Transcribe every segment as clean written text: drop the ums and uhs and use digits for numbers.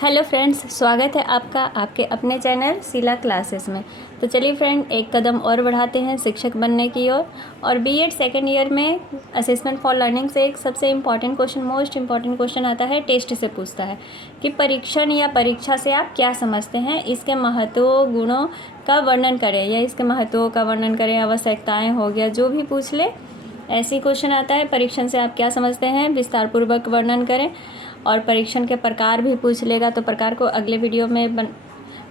Hello friends, स्वागत है आपका आपके अपने चैनल शीला क्लासेस में। तो चलिए फ्रेंड, एक कदम और बढ़ाते हैं शिक्षक बनने की ओर। और बीएड सेकेंड ईयर में असेसमेंट फॉर लर्निंग से एक सबसे important question, most important question आता है, टेस्ट से पूछता है कि परीक्षण या परीक्षा से आप क्या समझते हैं, इसके महत्व गुणों का वर्णन करें, या इसके महत्वों का वर्णन करें, आवश्यकताएँ हो गया, जो भी पूछ ले ऐसे ही क्वेश्चन आता है। परीक्षण से आप क्या समझते हैं, विस्तारपूर्वक वर्णन करें। और परीक्षण के प्रकार भी पूछ लेगा, तो प्रकार को अगले वीडियो में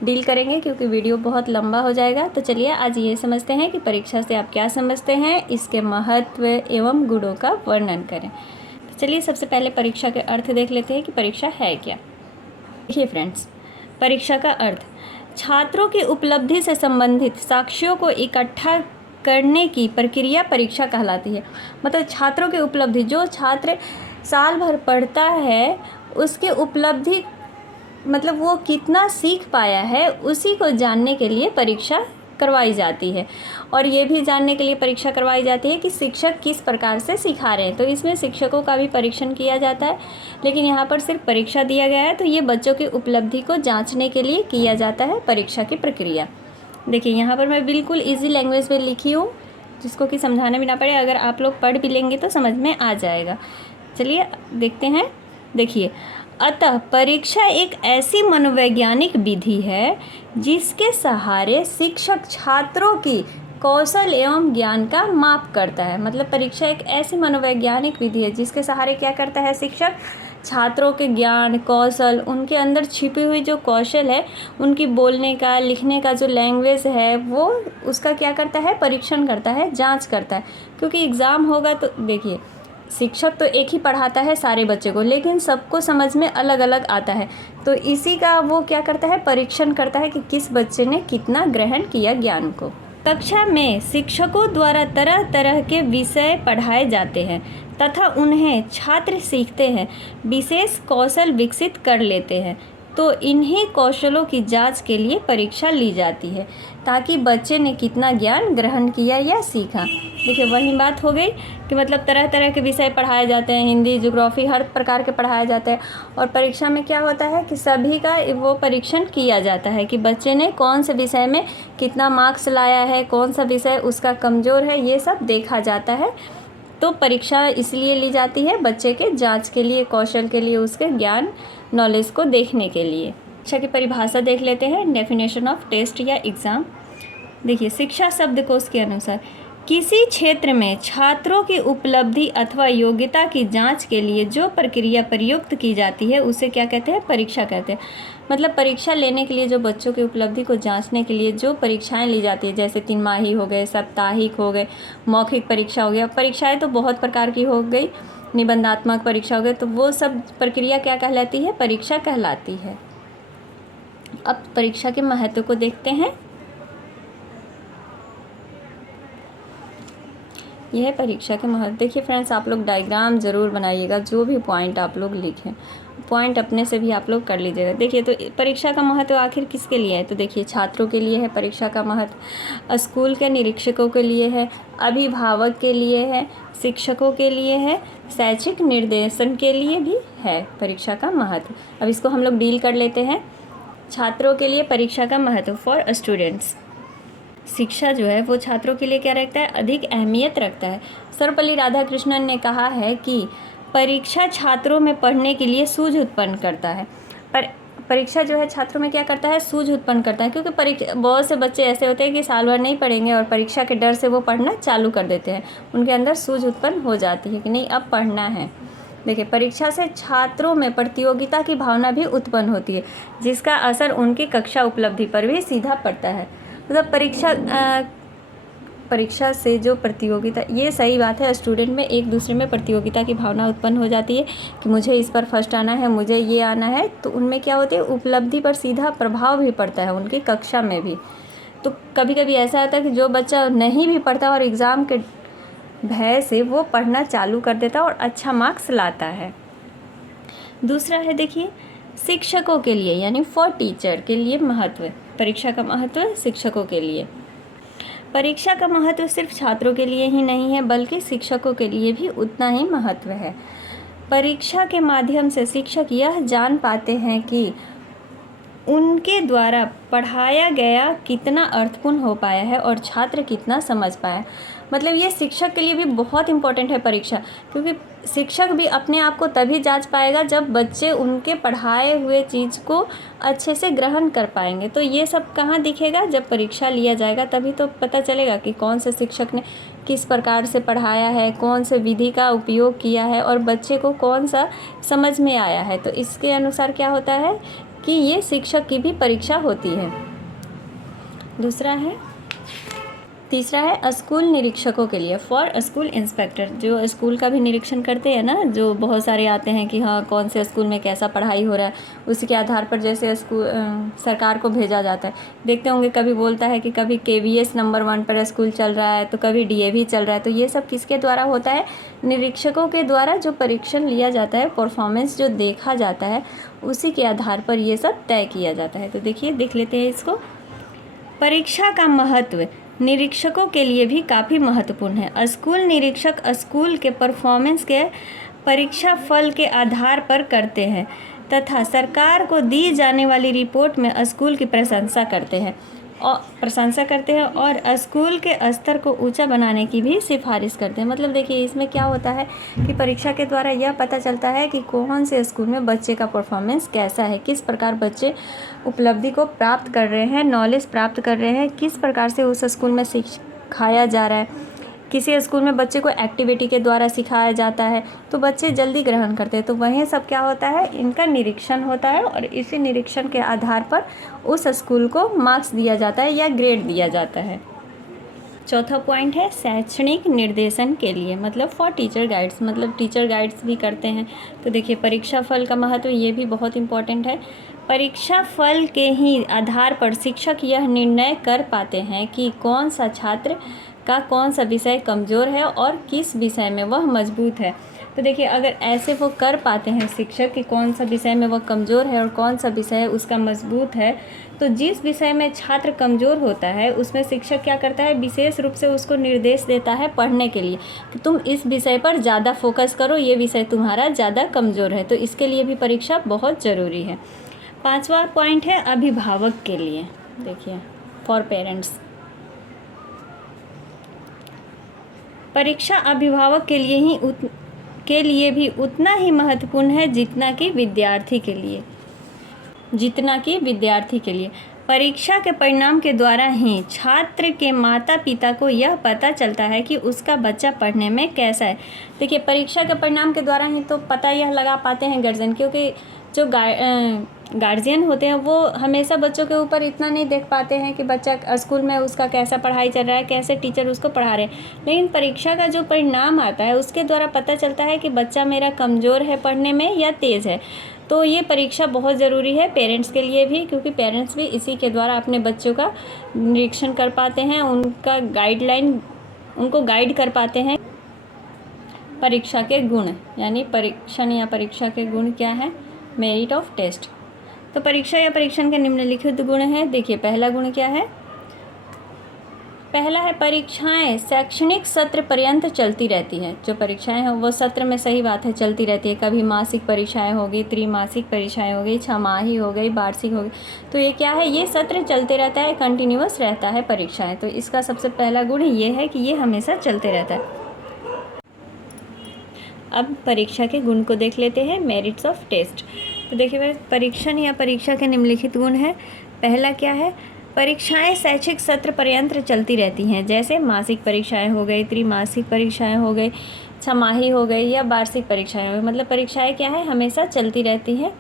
डील करेंगे, क्योंकि वीडियो बहुत लंबा हो जाएगा। तो चलिए आज ये समझते हैं कि परीक्षा से आप क्या समझते हैं, इसके महत्व एवं गुणों का वर्णन करें। तो चलिए सबसे पहले परीक्षा के अर्थ देख लेते हैं कि परीक्षा है क्या। देखिए फ्रेंड्स, परीक्षा का अर्थ छात्रों की उपलब्धि से संबंधित साक्ष्यों को इकट्ठा करने की प्रक्रिया परीक्षा कहलाती है। मतलब छात्रों की उपलब्धि, जो छात्र साल भर पढ़ता है उसके उपलब्धि, मतलब वो कितना सीख पाया है, उसी को जानने के लिए परीक्षा करवाई जाती है। और ये भी जानने के लिए परीक्षा करवाई जाती है कि शिक्षक किस प्रकार से सिखा रहे हैं। तो इसमें शिक्षकों का भी परीक्षण किया जाता है, लेकिन यहाँ पर सिर्फ परीक्षा दिया गया है, तो ये बच्चों की उपलब्धि को जांचने के लिए किया जाता है परीक्षा की प्रक्रिया। देखिए यहाँ पर मैं बिल्कुल ईजी लैंग्वेज में लिखी हूँ, जिसको कि समझाना भी ना पड़े। अगर आप लोग पढ़ भी लेंगे तो समझ में आ जाएगा। चलिए देखते हैं। देखिए, अतः परीक्षा एक ऐसी मनोवैज्ञानिक विधि है जिसके सहारे शिक्षक छात्रों की कौशल एवं ज्ञान का माप करता है। मतलब परीक्षा एक ऐसी मनोवैज्ञानिक विधि है जिसके सहारे क्या करता है, शिक्षक छात्रों के ज्ञान, कौशल, उनके अंदर छिपी हुई जो कौशल है, उनकी बोलने का, लिखने का जो लैंग्वेज है, वो उसका क्या करता है, परीक्षण करता है, जांच करता है। क्योंकि एग्ज़ाम होगा तो देखिए, शिक्षक तो एक ही पढ़ाता है सारे बच्चे को, लेकिन सबको समझ में अलग अलग आता है। तो इसी का वो क्या करता है, परीक्षण करता है कि किस बच्चे ने कितना ग्रहण किया ज्ञान को। कक्षा में शिक्षकों द्वारा तरह तरह के विषय पढ़ाए जाते हैं तथा उन्हें छात्र सीखते हैं, विशेष कौशल विकसित कर लेते हैं। तो इन्हीं कौशलों की जांच के लिए परीक्षा ली जाती है, ताकि बच्चे ने कितना ज्ञान ग्रहण किया या सीखा। देखिए वही बात हो गई कि मतलब तरह तरह के विषय पढ़ाए जाते हैं, हिंदी, ज्योग्राफी, हर प्रकार के पढ़ाए जाते हैं। और परीक्षा में क्या होता है कि सभी का वो परीक्षण किया जाता है कि बच्चे ने कौन से विषय में कितना मार्क्स लाया है, कौन सा विषय उसका कमज़ोर है, ये सब देखा जाता है। तो परीक्षा इसलिए ली जाती है, बच्चे के जांच के लिए, कौशल के लिए, उसके ज्ञान, नॉलेज को देखने के लिए। शिक्षा की परिभाषा देख लेते हैं, डेफिनेशन ऑफ टेस्ट या एग्ज़ाम। देखिए, शिक्षा शब्दकोश के अनुसार किसी क्षेत्र में छात्रों की उपलब्धि अथवा योग्यता की जांच के लिए जो प्रक्रिया प्रयुक्त की जाती है, उसे क्या कहते हैं, परीक्षा कहते हैं। मतलब परीक्षा लेने के लिए, जो बच्चों की उपलब्धि को जांचने के लिए जो परीक्षाएं ली जाती है, जैसे तिमाही हो गए, साप्ताहिक हो गए, मौखिक परीक्षा हो गया, परीक्षाएं तो बहुत प्रकार की हो गई, निबंधात्मक परीक्षा हो गई, तो वो सब प्रक्रिया क्या कहलाती है, परीक्षा कहलाती है। अब परीक्षा के महत्व को देखते हैं। यह है परीक्षा के महत्व। देखिए फ्रेंड्स, आप लोग डायग्राम ज़रूर बनाइएगा, जो भी पॉइंट आप लोग लिखें, पॉइंट अपने से भी आप लोग कर लीजिएगा। देखिए, तो परीक्षा का महत्व आखिर किसके लिए है, तो देखिए छात्रों के लिए है परीक्षा का महत्व, स्कूल के निरीक्षकों के लिए है, अभिभावक के लिए है, शिक्षकों के लिए है, शैक्षिक निर्देशन के लिए भी है परीक्षा का महत्व। अब इसको हम लोग डील कर लेते हैं। छात्रों के लिए परीक्षा का महत्व, फॉर स्टूडेंट्स, शिक्षा जो है वो छात्रों के लिए क्या रखता है, अधिक अहमियत रखता है। सर्वपल्ली राधाकृष्णन ने कहा है कि परीक्षा छात्रों में पढ़ने के लिए सूझ उत्पन्न करता है। पर परीक्षा जो है छात्रों में क्या करता है, सूझ उत्पन्न करता है। क्योंकि परीक्षा, बहुत से बच्चे ऐसे होते हैं कि साल भर नहीं पढ़ेंगे और परीक्षा के डर से वो पढ़ना चालू कर देते हैं। उनके अंदर सूझ उत्पन्न हो जाती है कि नहीं, अब पढ़ना है। देखिए, परीक्षा से छात्रों में प्रतियोगिता की भावना भी उत्पन्न होती है, जिसका असर उनकी कक्षा उपलब्धि पर भी सीधा पड़ता है। मतलब परीक्षा से जो प्रतियोगिता, ये सही बात है, स्टूडेंट में एक दूसरे में प्रतियोगिता की भावना उत्पन्न हो जाती है कि मुझे इस पर फर्स्ट आना है, मुझे ये आना है। तो उनमें क्या होती है, उपलब्धि पर सीधा प्रभाव भी पड़ता है, उनकी कक्षा में भी। तो कभी कभी ऐसा होता है कि जो बच्चा नहीं भी पढ़ता और एग्ज़ाम के भय से वो पढ़ना चालू कर देता और अच्छा मार्क्स लाता है। दूसरा है, देखिए शिक्षकों के लिए, यानी फॉर टीचर के लिए महत्व, परीक्षा का महत्व शिक्षकों के लिए। परीक्षा का महत्व सिर्फ छात्रों के लिए ही नहीं है, बल्कि शिक्षकों के लिए भी उतना ही महत्व है। परीक्षा के माध्यम से शिक्षक यह जान पाते हैं कि उनके द्वारा पढ़ाया गया कितना अर्थपूर्ण हो पाया है और छात्र कितना समझ पाया। मतलब ये शिक्षक के लिए भी बहुत इम्पोर्टेंट है परीक्षा, क्योंकि शिक्षक भी अपने आप को तभी जांच पाएगा जब बच्चे उनके पढ़ाए हुए चीज़ को अच्छे से ग्रहण कर पाएंगे। तो ये सब कहाँ दिखेगा, जब परीक्षा लिया जाएगा तभी तो पता चलेगा कि कौन से शिक्षक ने किस प्रकार से पढ़ाया है, कौन से विधि का उपयोग किया है और बच्चे को कौन सा समझ में आया है। तो इसके अनुसार क्या होता है कि ये शिक्षक की भी परीक्षा होती है। तीसरा है स्कूल निरीक्षकों के लिए, फॉर स्कूल इंस्पेक्टर, जो स्कूल का भी निरीक्षण करते हैं ना, जो बहुत सारे आते हैं कि हाँ कौन से स्कूल में कैसा पढ़ाई हो रहा है, उसी के आधार पर जैसे स्कूल सरकार को भेजा जाता है। देखते होंगे कभी बोलता है कि कभी KVS नंबर 1 पर स्कूल चल रहा है, तो कभी DAV चल रहा है। तो ये सब किसके द्वारा होता है, निरीक्षकों के द्वारा जो परीक्षण लिया जाता है, परफॉर्मेंस जो देखा जाता है, उसी के आधार पर ये सब तय किया जाता है। तो देखिए, देख लेते हैं इसको। परीक्षा का महत्व निरीक्षकों के लिए भी काफ़ी महत्वपूर्ण है। स्कूल निरीक्षक स्कूल के परफॉर्मेंस के परीक्षा फल के आधार पर करते हैं तथा सरकार को दी जाने वाली रिपोर्ट में स्कूल की प्रशंसा करते हैं और स्कूल के स्तर को ऊंचा बनाने की भी सिफारिश करते हैं। मतलब देखिए, इसमें क्या होता है कि परीक्षा के द्वारा यह पता चलता है कि कौन से स्कूल में बच्चे का परफॉर्मेंस कैसा है, किस प्रकार बच्चे उपलब्धि को प्राप्त कर रहे हैं, नॉलेज प्राप्त कर रहे हैं, किस प्रकार से उस स्कूल में सिखाया जा रहा है। किसी स्कूल में बच्चे को एक्टिविटी के द्वारा सिखाया जाता है तो बच्चे जल्दी ग्रहण करते हैं। तो वहीं सब क्या होता है, इनका निरीक्षण होता है और इसी निरीक्षण के आधार पर उस स्कूल को मार्क्स दिया जाता है या ग्रेड दिया जाता है। चौथा पॉइंट है शैक्षणिक निर्देशन के लिए, मतलब फॉर टीचर गाइड्स, मतलब टीचर गाइड्स भी करते हैं। तो देखिए, परीक्षा फल का महत्व ये भी बहुत इम्पोर्टेंट है। परीक्षा फल के ही आधार पर शिक्षक यह निर्णय कर पाते हैं कि कौन सा छात्र का कौन सा विषय कमज़ोर है और किस विषय में वह मजबूत है। तो देखिए, अगर ऐसे वो कर पाते हैं शिक्षक कि कौन सा विषय में वह कमज़ोर है और कौन सा विषय उसका मजबूत है, तो जिस विषय में छात्र कमज़ोर होता है उसमें शिक्षक क्या करता है, विशेष रूप से उसको निर्देश देता है पढ़ने के लिए कि तुम इस विषय पर ज़्यादा फोकस करो, ये विषय तुम्हारा ज़्यादा कमज़ोर है। तो इसके लिए भी परीक्षा बहुत ज़रूरी है। पांचवा पॉइंट है अभिभावक के लिए, देखिए फॉर पेरेंट्स। परीक्षा अभिभावक के लिए भी उतना ही महत्वपूर्ण है जितना कि विद्यार्थी के लिए। परीक्षा के परिणाम के द्वारा ही छात्र के माता पिता को यह पता चलता है कि उसका बच्चा पढ़ने में कैसा है। देखिए, परीक्षा के परिणाम के द्वारा ही तो पता यह लगा पाते हैं गार्जियन, क्योंकि जो गार्जियन होते हैं वो हमेशा बच्चों के ऊपर इतना नहीं देख पाते हैं कि बच्चा स्कूल में उसका कैसा पढ़ाई चल रहा है, कैसे टीचर उसको पढ़ा रहे हैं। लेकिन परीक्षा का जो परिणाम आता है उसके द्वारा पता चलता है कि बच्चा मेरा कमज़ोर है पढ़ने में या तेज़ है। तो ये परीक्षा बहुत ज़रूरी है पेरेंट्स के लिए भी, क्योंकि पेरेंट्स भी इसी के द्वारा अपने बच्चों का निरीक्षण कर पाते हैं, उनको गाइड कर पाते हैं। परीक्षा के गुण, यानी परीक्षण या परीक्षा के गुण क्या है, मेरिट ऑफ टेस्ट। तो परीक्षा या परीक्षण के निम्नलिखित गुण हैं। देखिए, पहला गुण क्या है, पहला है परीक्षाएं शैक्षणिक सत्र पर्यंत चलती रहती हैं। जो परीक्षाएं हैं वो सत्र में, सही बात है, चलती रहती है। कभी मासिक परीक्षाएं होगी, त्रैमासिक परीक्षाएं हो गई, छमाही हो गई, वार्षिक हो गई। तो ये क्या है, ये सत्र चलते रहता है, कंटिन्यूअस रहता है परीक्षाएं। तो इसका सबसे पहला गुण ये है कि ये हमेशा चलते रहता है। अब परीक्षा के गुण को देख लेते हैं, मेरिट्स ऑफ टेस्ट। तो देखिए, परीक्षण या परीक्षा के निम्नलिखित गुण है। पहला क्या है, परीक्षाएं शैक्षिक सत्र पर्यंत चलती रहती हैं। जैसे मासिक परीक्षाएं हो गई, त्रैमासिक परीक्षाएं हो गई, छमाही हो गई या वार्षिक परीक्षाएं हो गई। मतलब परीक्षाएं क्या है, हमेशा चलती रहती हैं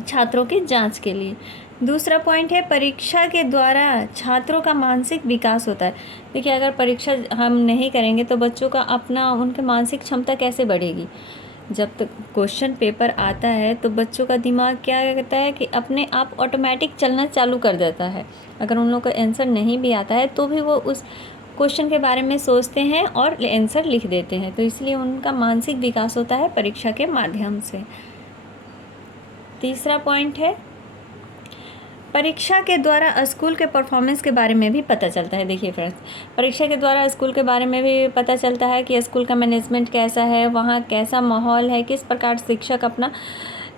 छात्रों की जांच के लिए। दूसरा पॉइंट है, परीक्षा के द्वारा छात्रों का मानसिक विकास होता है। देखिए, अगर परीक्षा हम नहीं करेंगे तो बच्चों का उनके मानसिक क्षमता कैसे बढ़ेगी। जब तक क्वेश्चन पेपर आता है तो बच्चों का दिमाग क्या करता है कि अपने आप ऑटोमेटिक चलना चालू कर देता है। अगर उन लोगों को आंसर नहीं भी आता है तो भी वो उस क्वेश्चन के बारे में सोचते हैं और आंसर लिख देते हैं। तो इसलिए उनका मानसिक विकास होता है परीक्षा के माध्यम से। तीसरा पॉइंट है, परीक्षा के द्वारा स्कूल के परफॉर्मेंस के बारे में भी पता चलता है। देखिए फ्रेंड्स, परीक्षा के द्वारा स्कूल के बारे में भी पता चलता है कि स्कूल का मैनेजमेंट कैसा है, वहाँ कैसा माहौल है, किस प्रकार शिक्षक अपना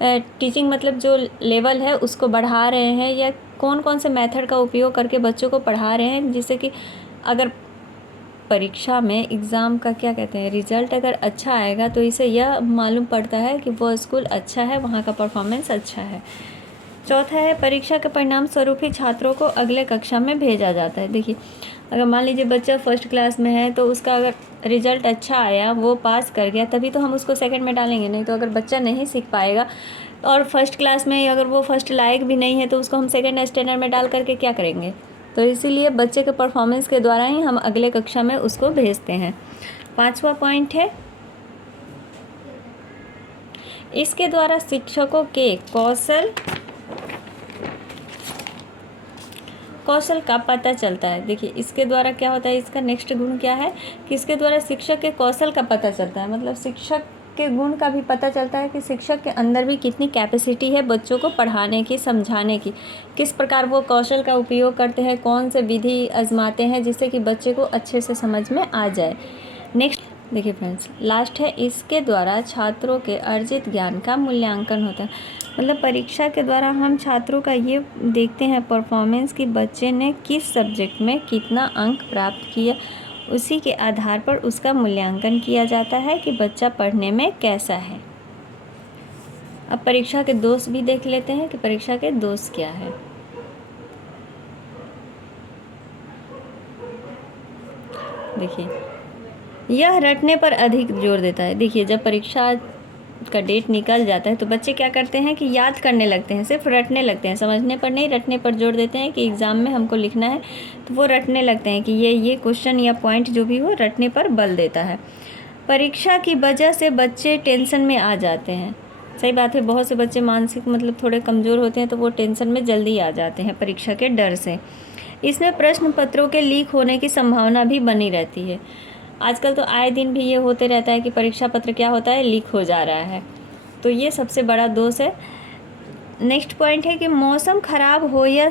टीचिंग मतलब जो लेवल है उसको बढ़ा रहे हैं, या कौन कौन से मेथड का उपयोग करके बच्चों को पढ़ा रहे हैं, जिससे कि अगर परीक्षा में एग्ज़ाम का क्या कहते हैं रिज़ल्ट अगर अच्छा आएगा तो इसे यह मालूम पड़ता है कि वो स्कूल अच्छा है, वहाँ का परफॉर्मेंस अच्छा है। चौथा है परीक्षा के परिणाम स्वरूप ही छात्रों को अगले कक्षा में भेजा जाता है। देखिए, अगर मान लीजिए बच्चा फर्स्ट क्लास में है तो उसका अगर रिज़ल्ट अच्छा आया, वो पास कर गया, तभी तो हम उसको सेकंड में डालेंगे। नहीं तो अगर बच्चा नहीं सीख पाएगा और फर्स्ट क्लास में अगर वो फर्स्ट लायक भी नहीं है तो उसको हम सेकंड स्टैंडर्ड में डाल करके क्या करेंगे। तो इसीलिए बच्चे के परफॉर्मेंस के द्वारा ही हम अगले कक्षा में उसको भेजते हैं। 5वां पॉइंट है, इसके द्वारा शिक्षकों के कौशल का पता चलता है। देखिए, इसके द्वारा क्या होता है, इसका नेक्स्ट गुण क्या है कि इसके द्वारा शिक्षक के कौशल का पता चलता है। मतलब शिक्षक के गुण का भी पता चलता है कि शिक्षक के अंदर भी कितनी कैपेसिटी है बच्चों को पढ़ाने की, समझाने की, किस प्रकार वो कौशल का उपयोग करते हैं, कौन से विधि आजमाते हैं जिससे कि बच्चे को अच्छे से समझ में आ जाए। नेक्स्ट देखिए फ्रेंड्स, लास्ट है, इसके द्वारा छात्रों के अर्जित ज्ञान का मूल्यांकन होता है। मतलब परीक्षा के द्वारा हम छात्रों का ये देखते हैं परफॉर्मेंस कि बच्चे ने किस सब्जेक्ट में कितना अंक प्राप्त किया, उसी के आधार पर उसका मूल्यांकन किया जाता है कि बच्चा पढ़ने में कैसा है। अब परीक्षा के दोष भी देख लेते हैं कि परीक्षा के दोष क्या है। देखिए, यह रटने पर अधिक जोर देता है। देखिए, जब परीक्षा का डेट निकल जाता है तो बच्चे क्या करते हैं कि याद करने लगते हैं, सिर्फ रटने लगते हैं, समझने पर नहीं, रटने पर जोर देते हैं कि एग्ज़ाम में हमको लिखना है तो वो रटने लगते हैं कि ये क्वेश्चन या पॉइंट जो भी हो, रटने पर बल देता है। परीक्षा की वजह से बच्चे टेंशन में आ जाते हैं। सही बात है, बहुत से बच्चे मानसिक मतलब थोड़े कमज़ोर होते हैं तो वो टेंशन में जल्दी आ जाते हैं परीक्षा के डर से। इसमें प्रश्न पत्रों के लीक होने की संभावना भी बनी रहती है। आजकल तो आए दिन भी ये होते रहता है कि परीक्षा पत्र क्या होता है, लीक हो जा रहा है। तो ये सबसे बड़ा दोष है। नेक्स्ट पॉइंट है कि मौसम खराब हो या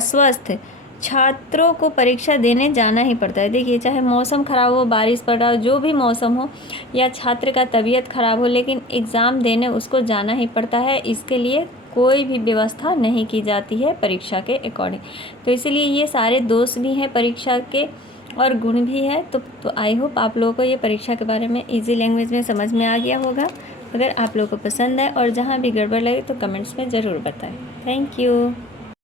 स्वस्थ, छात्रों को परीक्षा देने जाना ही पड़ता है। देखिए, चाहे मौसम ख़राब हो, बारिश पड़ रहा हो, जो भी मौसम हो, या छात्र का तबीयत ख़राब हो, लेकिन एग्ज़ाम देने उसको जाना ही पड़ता है। इसके लिए कोई भी व्यवस्था नहीं की जाती है परीक्षा के अकॉर्डिंग। तो इसीलिए ये सारे दोष भी हैं परीक्षा के और गुण भी है। तो आई होप आप लोगों को ये परीक्षा के बारे में इजी लैंग्वेज में समझ में आ गया होगा। अगर आप लोगों को पसंद आए और जहाँ भी गड़बड़ लगे तो कमेंट्स में ज़रूर बताएं। Thank you.